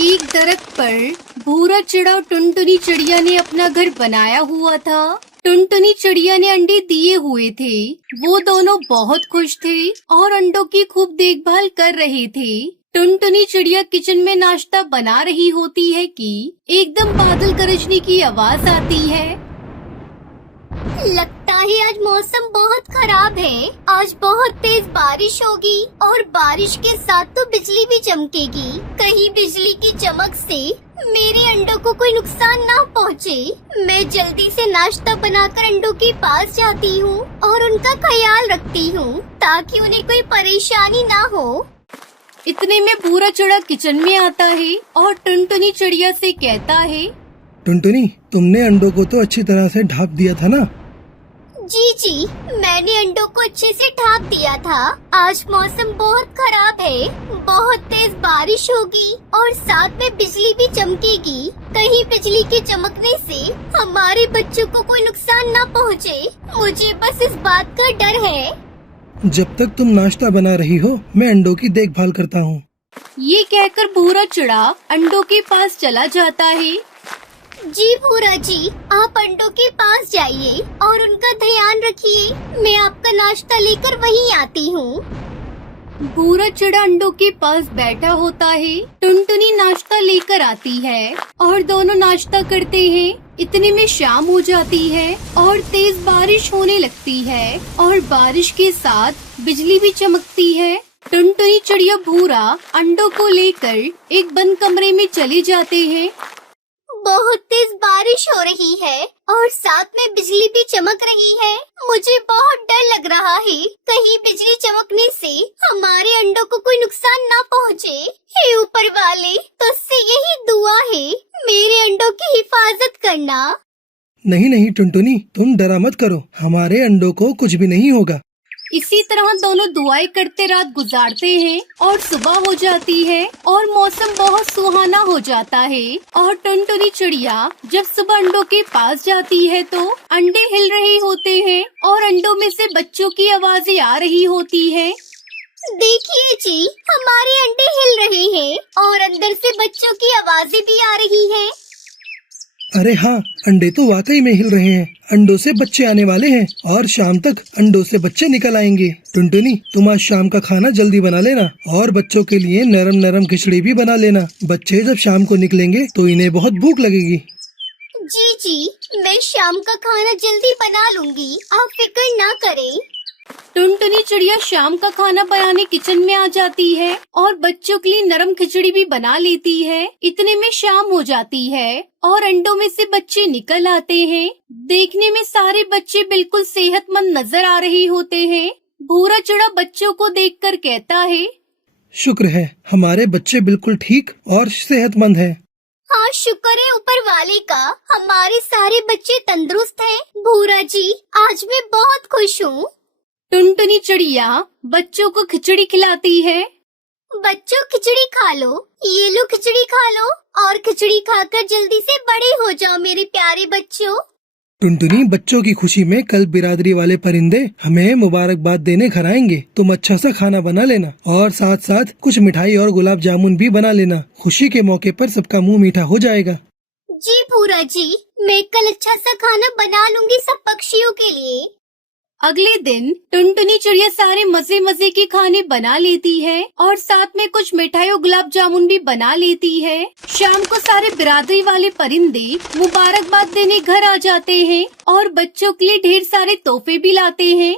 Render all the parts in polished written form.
एक दरख्त पर भूरा चिड़ा और टुनटुनी चिड़िया ने अपना घर बनाया हुआ था। टुनटुनी चिड़िया ने अंडे दिए हुए थे। वो दोनों बहुत खुश थे और अंडों की खूब देखभाल कर रहे थे। टुनटुनी चिड़िया किचन में नाश्ता बना रही होती है कि एकदम बादल गरजने की आवाज आती है। लगता है आज मौसम बहुत खराब है। आज बहुत तेज बारिश होगी और बारिश के साथ तो बिजली भी चमकेगी। कहीं बिजली की चमक से मेरे अंडों को कोई नुकसान ना पहुँचे। मैं जल्दी से नाश्ता बनाकर अंडों के पास जाती हूँ और उनका ख्याल रखती हूँ ताकि उन्हें कोई परेशानी ना हो। इतने में भूरा चिड़ा किचन में आता है और टुनटुनी चिड़िया से कहता है, टुनटुनी, तुमने अंडों को तो अच्छी तरह से ढक दिया था ना? जी, मैंने अंडों को अच्छे से ढक दिया था। आज मौसम बहुत खराब है। बहुत तेज बारिश होगी और साथ में बिजली भी चमकेगी। कहीं बिजली के चमकने से हमारे बच्चों को कोई नुकसान ना पहुँचे। मुझे बस इस बात का डर है। जब तक तुम नाश्ता बना रही हो, मैं अंडों की देखभाल करता हूँ। ये कहकर भूरा चिड़ा अंडों के पास चला जाता है। जी भूरा जी, आप अंडों के पास जाइए और उनका ध्यान रखिए। मैं आपका नाश्ता लेकर वहीं आती हूँ। भूरा चिड़ा अंडों के पास बैठा होता है। टुनटुनी नाश्ता लेकर आती है और दोनों नाश्ता करते हैं। इतने में शाम हो जाती है और तेज बारिश होने लगती है और बारिश के साथ बिजली भी चमकती है। टुनटुनी चिड़िया भूरा अंडों को लेकर एक बंद कमरे में चले जाते हैं। बहुत तेज बारिश हो रही है और साथ में बिजली भी चमक रही है। मुझे बहुत डर लग रहा है, कहीं बिजली चमकने से हमारे अंडों को कोई नुकसान ना पहुँचे। हे ऊपर वाले, तुझसे यही दुआ है, मेरे अंडों की हिफाजत करना। नहीं नहीं टुनटुनी, तुम डरा मत करो, हमारे अंडों को कुछ भी नहीं होगा। इसी तरह दोनों दुआएं करते रात गुजारते हैं और सुबह हो जाती है और मौसम बहुत सुहाना हो जाता है। और टुनटुनी चिड़िया जब सुबह अंडों के पास जाती है तो अंडे हिल रहे होते हैं और अंडों में से बच्चों की आवाजें आ रही होती है। देखिए जी, हमारे अंडे हिल रहे हैं और अंदर से बच्चों की आवाजें भी आ रही हैं। अरे हाँ, अंडे तो वाकई में हिल रहे हैं। अंडों से बच्चे आने वाले हैं और शाम तक अंडों से बच्चे निकल आएंगे। टुनटुनी, तुम आज शाम का खाना जल्दी बना लेना और बच्चों के लिए नरम नरम खिचड़ी भी बना लेना। बच्चे जब शाम को निकलेंगे तो इन्हें बहुत भूख लगेगी। जी, मैं शाम का खाना जल्दी बना लूंगी, आप फिक्र ना करें। टुनटुनी चिड़िया शाम का खाना बनाने किचन में आ जाती है और बच्चों के लिए नरम खिचड़ी भी बना लेती है। इतने में शाम हो जाती है और अंडों में से बच्चे निकल आते हैं। देखने में सारे बच्चे बिल्कुल सेहतमंद नजर आ रहे होते हैं। भूरा चिड़ा बच्चों को देखकर कहता है, शुक्र है, हमारे बच्चे बिल्कुल ठीक और सेहतमंद हैं। हाँ, शुक्र है ऊपर वाले का, हमारे सारे बच्चे तंदुरुस्त हैं। भूरा जी, आज मैं बहुत खुश हूँ। टुनटुनी चिड़िया बच्चों को खिचड़ी खिलाती है। बच्चों, खिचड़ी खा लो, ये लो खिचड़ी खा लो और खिचड़ी खाकर जल्दी से बड़े हो जाओ मेरे प्यारे बच्चों। टुनटुनी, बच्चों की खुशी में कल बिरादरी वाले परिंदे हमें मुबारकबाद देने घर आएंगे। तुम अच्छा सा खाना बना लेना और साथ साथ कुछ मिठाई और गुलाब जामुन भी बना लेना। खुशी के मौके पर सबका मुंह मीठा हो जाएगा। जी भूरा जी, मैं कल अच्छा सा खाना बना लूंगी सब पक्षियों के लिए। अगले दिन टुनटुनी चिड़िया सारे मजे मजे के खाने बना लेती है और साथ में कुछ मिठाई और गुलाब जामुन भी बना लेती है। शाम को सारे बिरादरी वाले परिंदे मुबारकबाद देने घर आ जाते हैं और बच्चों के लिए ढेर सारे तोहफे भी लाते हैं।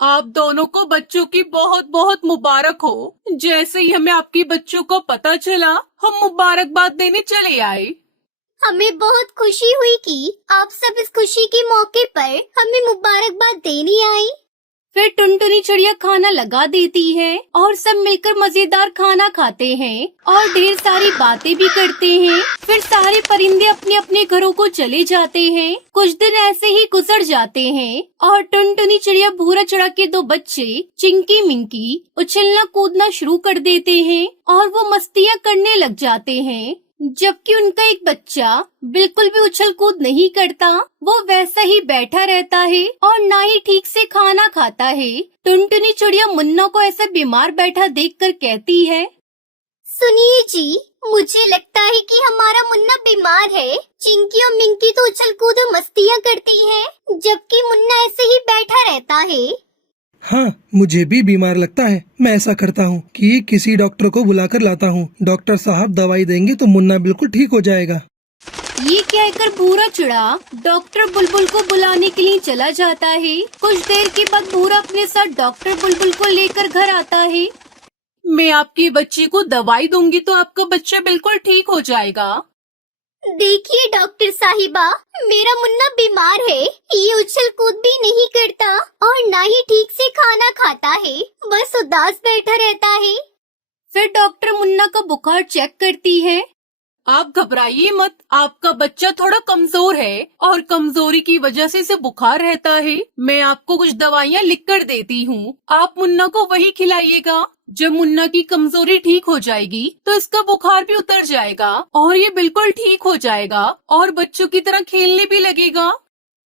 आप दोनों को बच्चों की बहुत बहुत मुबारक हो। जैसे ही हमें आपके बच्चों को पता चला, हम मुबारकबाद देने चले आए। हमें बहुत खुशी हुई कि आप सब इस खुशी के मौके पर हमें मुबारकबाद देने आई। फिर टुनटुनी चिड़िया खाना लगा देती है और सब मिलकर मजेदार खाना खाते हैं और ढेर सारी बातें भी करते हैं। फिर सारे परिंदे अपने अपने घरों को चले जाते हैं। कुछ दिन ऐसे ही गुजर जाते हैं और टुनटुनी चिड़िया भूरा चिड़ा के दो बच्चे चिंकी मिंकी उछलना कूदना शुरू कर देते हैं और वो मस्तियाँ करने लग जाते हैं। जबकि उनका एक बच्चा बिल्कुल भी उछल कूद नहीं करता, वो वैसा ही बैठा रहता है और ना ही ठीक से खाना खाता है। टुनटुनी चिड़िया मुन्ना को ऐसा बीमार बैठा देखकर कहती है, सुनिए जी, मुझे लगता है कि हमारा मुन्ना बीमार है। चिंकी और मिंकी तो उछल कूद और मस्तियाँ करती हैं, जबकि मुन्ना ऐसे ही बैठा रहता है। हाँ, मुझे भी बीमार लगता है। मैं ऐसा करता हूँ कि किसी डॉक्टर को बुलाकर लाता हूँ। डॉक्टर साहब दवाई देंगे तो मुन्ना बिल्कुल ठीक हो जाएगा। ये कहकर भूरा चिड़ा डॉक्टर बुलबुल को बुलाने के लिए चला जाता है। कुछ देर के बाद भूरा अपने साथ डॉक्टर बुलबुल को लेकर घर आता है। मैं आपकी बच्ची को दवाई दूंगी तो आपका बच्चा बिल्कुल ठीक हो जाएगा। देखिए डॉक्टर साहिबा, मेरा मुन्ना बीमार है। ये उछल कूद भी नहीं करता और ना ही ठीक से खाना खाता है, बस उदास बैठा रहता है। फिर डॉक्टर मुन्ना का बुखार चेक करती है। आप घबराइए मत, आपका बच्चा थोड़ा कमजोर है और कमजोरी की वजह से इसे बुखार रहता है। मैं आपको कुछ दवाइयाँ लिख कर देती हूँ, आप मुन्ना को वही खिलाइएगा। जब मुन्ना की कमजोरी ठीक हो जाएगी तो इसका बुखार भी उतर जाएगा और ये बिल्कुल ठीक हो जाएगा और बच्चों की तरह खेलने भी लगेगा।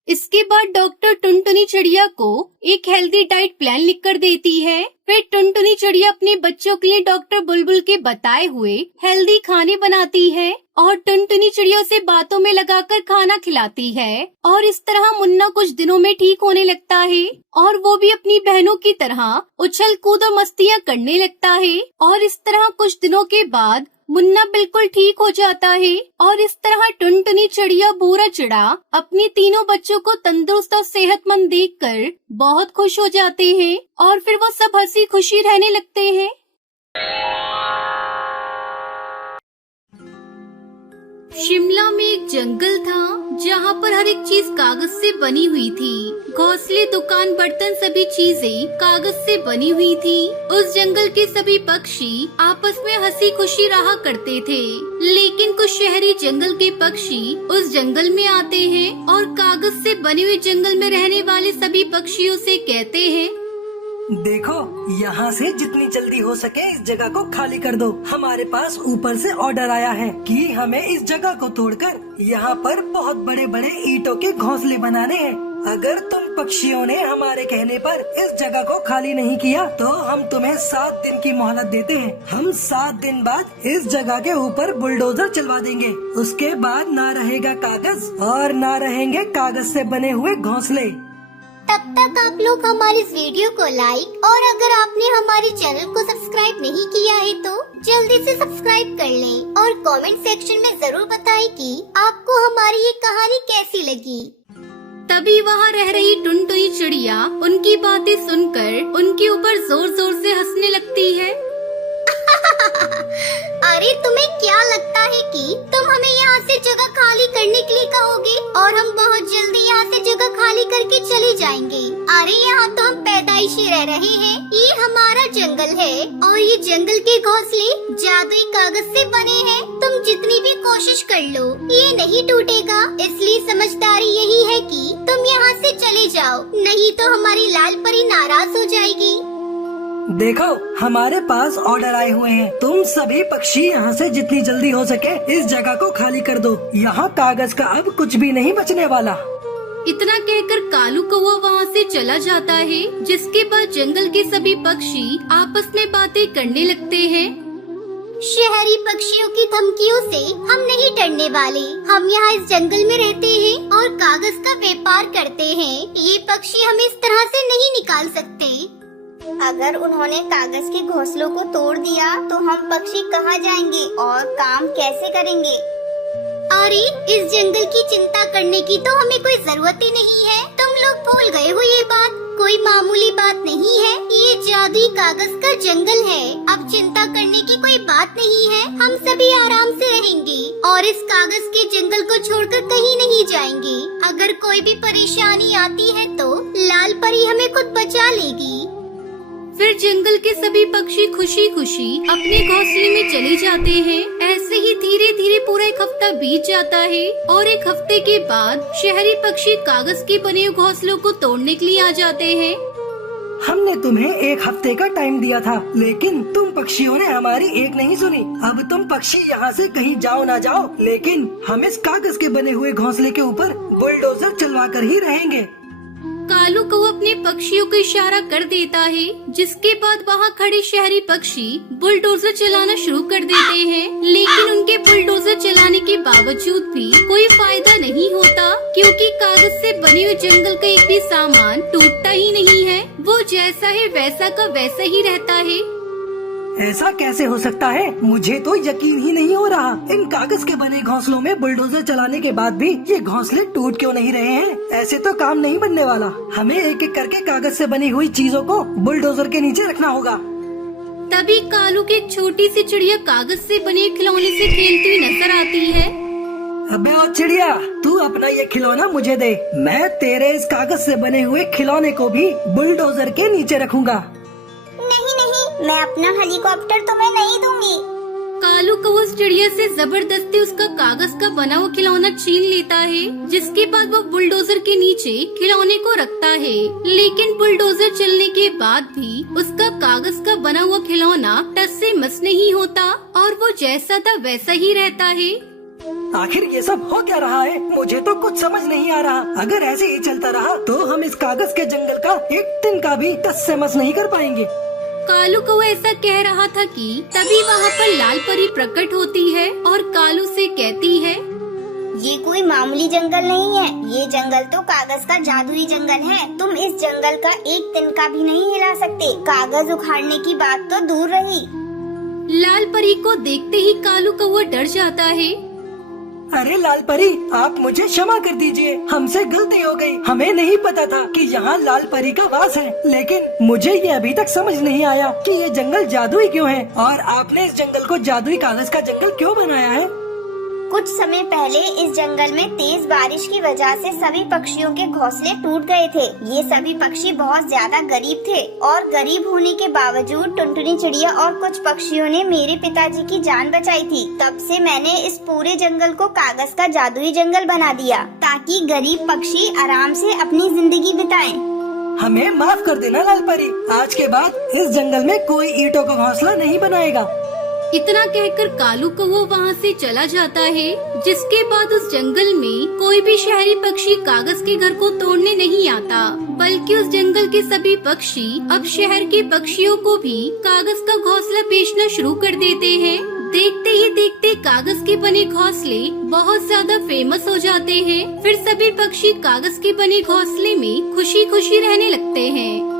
इसके बाद डॉक्टर टुनटुनी चिड़िया को एक हेल्दी डाइट प्लान लिख कर देती है। फिर टुनटुनी चिड़िया अपने बच्चों के लिए डॉक्टर बुलबुल के बताए हुए हेल्दी खाने बनाती है और टुनटुनी चिड़िया उसे बातों में लगाकर खाना खिलाती है। और इस तरह मुन्ना कुछ दिनों में ठीक होने लगता है और वो भी अपनी बहनों की तरह उछल कूद और मस्तियाँ करने लगता है। और इस तरह कुछ दिनों के बाद मुन्ना बिल्कुल ठीक हो जाता है और इस तरह टुनटुनी चिड़िया भूरा चिड़ा अपने तीनों बच्चों को तंदुरुस्त और सेहतमंद देखकर बहुत खुश हो जाते हैं और फिर वो सब हंसी खुशी रहने लगते हैं। शिमला में एक जंगल था जहाँ पर हर एक चीज कागज से बनी हुई थी। घोंसले, दुकान, बर्तन, सभी चीजें कागज से बनी हुई थी। उस जंगल के सभी पक्षी आपस में हंसी खुशी रहा करते थे। लेकिन कुछ शहरी जंगल के पक्षी उस जंगल में आते हैं और कागज से बने हुए जंगल में रहने वाले सभी पक्षियों से कहते हैं, देखो, यहाँ से जितनी जल्दी हो सके इस जगह को खाली कर दो। हमारे पास ऊपर से ऑर्डर आया है कि हमें इस जगह को तोड़कर यहाँ पर बहुत बड़े बड़े ईंटों के घोंसले बनाने हैं। अगर तुम पक्षियों ने हमारे कहने पर इस जगह को खाली नहीं किया तो हम तुम्हें 7 दिन की मोहलत देते हैं। हम 7 दिन बाद इस जगह के ऊपर बुलडोजर चलवा देंगे। उसके बाद ना रहेगा कागज और ना रहेंगे कागज से बने हुए घोंसले। तब तक आप लोग हमारे इस वीडियो को लाइक और अगर आपने हमारे चैनल को सब्सक्राइब नहीं किया है तो जल्दी से सब्सक्राइब कर लें और कमेंट सेक्शन में जरूर बताएं कि आपको हमारी ये कहानी कैसी लगी। तभी वहाँ रह रही टुनटुनी चिड़िया उनकी बातें सुनकर उनके ऊपर जोर जोर से हंसने लगती है। अरे तुम्हें क्या लगता है कि तुम हमें यहाँ से जगह खाली करने के लिए कहोगे और हम बहुत जल्दी यहाँ से जगह खाली करके चले जाएंगे। अरे यहाँ तो हम पैदाइशी रह रहे हैं, ये हमारा जंगल है और ये जंगल के घोंसले जादुई कागज से बने हैं। तुम जितनी भी कोशिश कर लो ये नहीं टूटेगा, इसलिए समझदारी यही है कि तुम यहाँ से चले जाओ, नहीं तो हमारी लाल परी नाराज हो जाएगी। देखो, हमारे पास ऑर्डर आए हुए हैं। तुम सभी पक्षी यहाँ से जितनी जल्दी हो सके इस जगह को खाली कर दो। यहाँ कागज का अब कुछ भी नहीं बचने वाला। इतना कहकर कालू कौवा वहाँ से चला जाता है, जिसके बाद जंगल के सभी पक्षी आपस में बातें करने लगते हैं। शहरी पक्षियों की धमकियों से हम नहीं डरने वाले। हम यहाँ इस जंगल में रहते हैं और कागज का व्यापार करते हैं। ये पक्षी हमें इस तरह से नहीं निकाल सकते। अगर उन्होंने कागज के घोंसलों को तोड़ दिया तो हम पक्षी कहाँ जाएंगे और काम कैसे करेंगे? अरे इस जंगल की चिंता करने की तो हमें कोई जरूरत ही नहीं है। तुम लोग भूल गए हो ये बात, कोई मामूली बात नहीं है। ये जादुई कागज का जंगल है, अब चिंता करने की कोई बात नहीं है। हम सभी आराम से रहेंगे और इस कागज के जंगल को छोड़कर कहीं नहीं जाएंगे। अगर कोई भी परेशानी आती है तो लाल परी हमें खुद बचा लेगी। फिर जंगल के सभी पक्षी खुशी खुशी अपने घोंसले में चले जाते हैं। ऐसे ही धीरे धीरे पूरा एक हफ्ता बीत जाता है और एक हफ्ते के बाद शहरी पक्षी कागज के बने हुए घोंसलों को तोड़ने के लिए आ जाते हैं। हमने तुम्हें 1 हफ्ते का टाइम दिया था, लेकिन तुम पक्षियों ने हमारी एक नहीं सुनी। अब तुम पक्षी यहाँ से कहीं जाओ ना जाओ, लेकिन हम इस कागज के बने हुए घोंसले के ऊपर बुलडोजर चलवा कर ही रहेंगे। कालू को अपने पक्षियों को इशारा कर देता है, जिसके बाद वहाँ खड़े शहरी पक्षी बुलडोजर चलाना शुरू कर देते हैं। लेकिन बावजूद भी कोई फायदा नहीं होता, क्योंकि कागज से बने हुए जंगल का एक भी सामान टूटता ही नहीं है। वो जैसा है वैसा का वैसा ही रहता है। ऐसा कैसे हो सकता है? मुझे तो यकीन ही नहीं हो रहा। इन कागज के बने घोंसलों में बुलडोजर चलाने के बाद भी ये घोंसले टूट क्यों नहीं रहे हैं? ऐसे तो काम नहीं बनने वाला। हमें एक एक करके कागज से बनी हुई चीजों को बुलडोजर के नीचे रखना होगा। तभी कालू की एक छोटी सी चिड़िया कागज से बने खिलौने से खेलती हुई नजर आती है। अबे ओ चिड़िया, तू अपना ये खिलौना मुझे दे। मैं तेरे इस कागज से बने हुए खिलौने को भी बुलडोजर के नीचे रखूंगा। नहीं नहीं, मैं अपना हेलीकॉप्टर तुम्हें नहीं दूंगी। कालू कौवा उस चिड़िया से जबरदस्ती उसका कागज का बना हुआ खिलौना छीन लेता है, जिसके बाद वो बुलडोजर के नीचे खिलौने को रखता है। लेकिन बुलडोजर चलने के बाद भी उसका कागज का बना हुआ खिलौना टस से मस नहीं होता और वो जैसा था वैसा ही रहता है। आखिर ये सब हो क्या रहा है? मुझे तो कुछ समझ नहीं आ रहा। अगर ऐसे ही चलता रहा तो हम इस कागज के जंगल का एक दिन का भी टस से मस नहीं कर पाएंगे। कालू कौवा ऐसा कह रहा था कि तभी वहाँ पर लाल परी प्रकट होती है और कालू से कहती है, ये कोई मामूली जंगल नहीं है। ये जंगल तो कागज का जादुई जंगल है। तुम इस जंगल का एक दिन का भी नहीं हिला सकते। कागज उखाड़ने की बात तो दूर रही। लाल परी को देखते ही कालू कौवा डर जाता है। अरे लाल परी, आप मुझे क्षमा कर दीजिए। हमसे गलती हो गई। हमें नहीं पता था कि यहाँ लाल परी का वास है। लेकिन मुझे ये अभी तक समझ नहीं आया कि ये जंगल जादुई क्यों है और आपने इस जंगल को जादुई कागज का जंगल क्यों बनाया है। कुछ समय पहले इस जंगल में तेज बारिश की वजह से सभी पक्षियों के घोंसले टूट गए थे। ये सभी पक्षी बहुत ज्यादा गरीब थे और गरीब होने के बावजूद टुनटुनी चिड़िया और कुछ पक्षियों ने मेरे पिताजी की जान बचाई थी। तब से मैंने इस पूरे जंगल को कागज का जादुई जंगल बना दिया ताकि गरीब पक्षी आराम से अपनी जिंदगी बिताएं। हमें माफ कर देना लाल परी। आज के बाद इस जंगल में कोई ईंटों का घोंसला नहीं बनाएगा। इतना कहकर कालू कौवा वहाँ से चला जाता है, जिसके बाद उस जंगल में कोई भी शहरी पक्षी कागज के घर को तोड़ने नहीं आता, बल्कि उस जंगल के सभी पक्षी अब शहर के पक्षियों को भी कागज का घोंसला बेचना शुरू कर देते हैं। देखते ही देखते कागज के बने घोंसले बहुत ज्यादा फेमस हो जाते हैं। फिर सभी पक्षी कागज के बने घोंसले में खुशी खुशी रहने लगते हैं।